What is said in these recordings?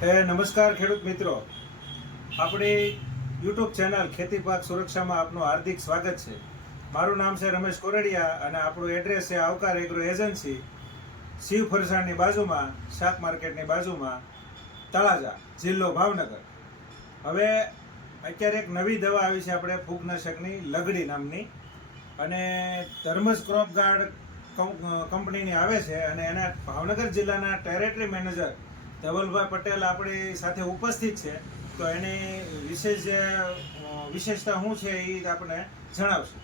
નમસ્કાર ખેડૂત મિત્રો, આપણી યુટ્યુબ ચેનલ ખેતી પાક સુરક્ષામાં આપનું હાર્દિક સ્વાગત છે. મારું નામ છે રમેશ કોરડિયા અને આપણું એડ્રેસ છે આવકાર એગ્રો એજન્સી, શિવ ફરસાણની બાજુમાં, શાક માર્કેટની બાજુમાં, તળાજા, જિલ્લો ભાવનગર. હવે અત્યારે એક નવી દવા આવી છે આપણે ફૂગનાશકની, લગડી નામની, અને ધર્મજ ક્રોપ ગાર્ડ કંપનીની આવે છે અને એના ભાવનગર જિલ્લાના ટેરેટરી મેનેજર ધવલભાઈ પટેલ આપણી સાથે ઉપસ્થિત છે. તો એની વિશેષતા શું છે એ આપણે જણાવશું.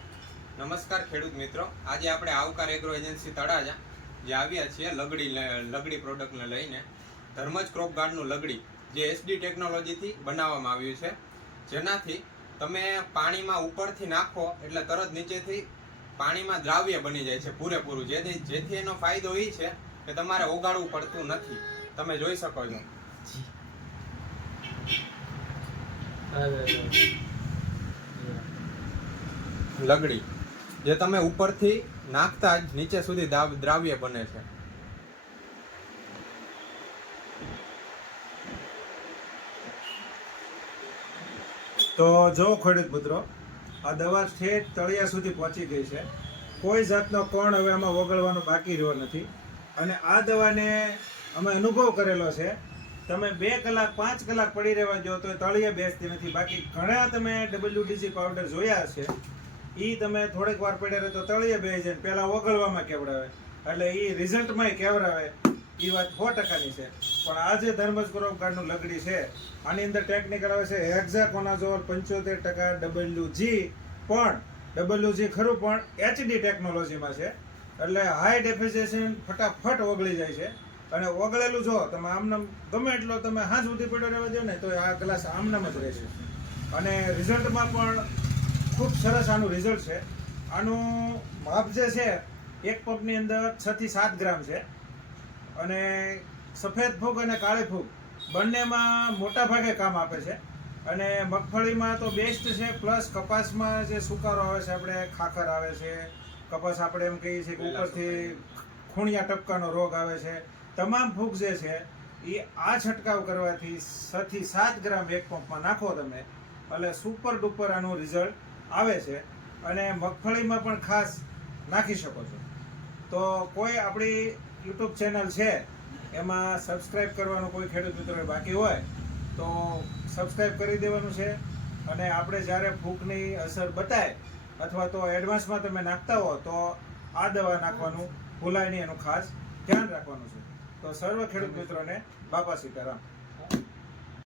નમસ્કાર ખેડૂત મિત્રો, આજે આપણે આવકાર એગ્રો એજન્સી તળાજા જે આવ્યા છીએ લગડી પ્રોડક્ટને લઈને. ધર્મજ ક્રોપ ગાર્ડનું લગડી જે SD ટેકનોલોજીથી બનાવવામાં આવ્યું છે, જેનાથી તમે પાણીમાં ઉપરથી નાખો એટલે તરત નીચેથી પાણીમાં દ્રાવ્ય બની જાય છે પૂરેપૂરું. જેથી એનો ફાયદો એ છે કે તમારે ઓગાળવું પડતું નથી. તમે જોઈ શકો છો લગડી જે તમે ઉપરથી નાખતા જ નીચે સુધી દ્રાવ્ય બને છે. તો જો ખેડૂત મિત્રો, આ દવા ઠેઠ તળિયા સુધી પહોંચી ગઈ છે. કોઈ જાતનો કોણ હવે આમાં ઓગળવાનો બાકી રહ્યો નથી. અને આ દવાને અમે અનુભવ કરેલો છે. તમે 2 કલાક 5 કલાક પડી રહેવા જો તો તળિયે બેસતી નથી. બાકી ઘણા તમે WDC પાવડર જોયા છે, એ તમે થોડીક વાર પડ્યા રહે તો તળિયે બેસી જાય, પહેલાં ઓગળવામાં કેવડાવે, એટલે એ રિઝલ્ટમાંય કેવડાવે. એ વાત 100%ની છે. પણ આ જે ધર્મજ ક્રોપ ગાર્ડનું લગડી છે, આની અંદર ટેકનિકલ આવે છે હેક્ઝાકોનાઝોલ 75% WG, પણ WG ખરું પણ HD ટેકનોલોજીમાં છે. એટલે હાઈ ડેફિનેશન ફટાફટ ઓગળી જાય છે. અને ઓગળેલું જો તમે આમનામ ગમે એટલો તમે હાથ સુધી પડ્યો રહેવા દો ને તો આ ગ્લાસ આમનામ જ રહેશે. અને રિઝલ્ટમાં પણ ખૂબ સરસ આનું રિઝલ્ટ છે. આનું માપ જે છે, એક પંપની અંદર 6 થી 7 ગ્રામ છે. અને સફેદ ફૂગ અને કાળી ફૂગ બંનેમાં મોટા ભાગે કામ આપે છે. અને મગફળીમાં તો બેસ્ટ છે. પ્લસ કપાસમાં જે સુકારો આવે છે, આપણે ખાખર આવે છે, કપાસ આપણે એમ કહીએ છીએ કે ઉપરથી ખૂણિયા ટપકાનો રોગ આવે છે, તમામ ફૂગ જે છે એ આ છંટકાવ કરવાથી 6 થી 7 ગ્રામ એક પંપમાં નાખો તમે, એટલે સુપર ડુપર આનું રિઝલ્ટ આવે છે. અને મગફળીમાં પણ ખાસ નાખી શકો છો. તો કોઈ આપણી યુટ્યુબ ચેનલ છે એમાં સબસ્ક્રાઈબ કરવાનું કોઈ ખેડૂત મિત્રોને બાકી હોય તો સબસ્ક્રાઈબ કરી દેવાનું છે. અને આપણે જ્યારે ફૂગની અસર બતાય અથવા તો એડવાન્સમાં તમે નાખતા હો તો આ દવા નાખવાનું ભૂલાય નહીં, એનું ખાસ ધ્યાન રાખવાનું છે. તો સર્વ ખેડૂત મિત્રોને બાપા સીતારામ.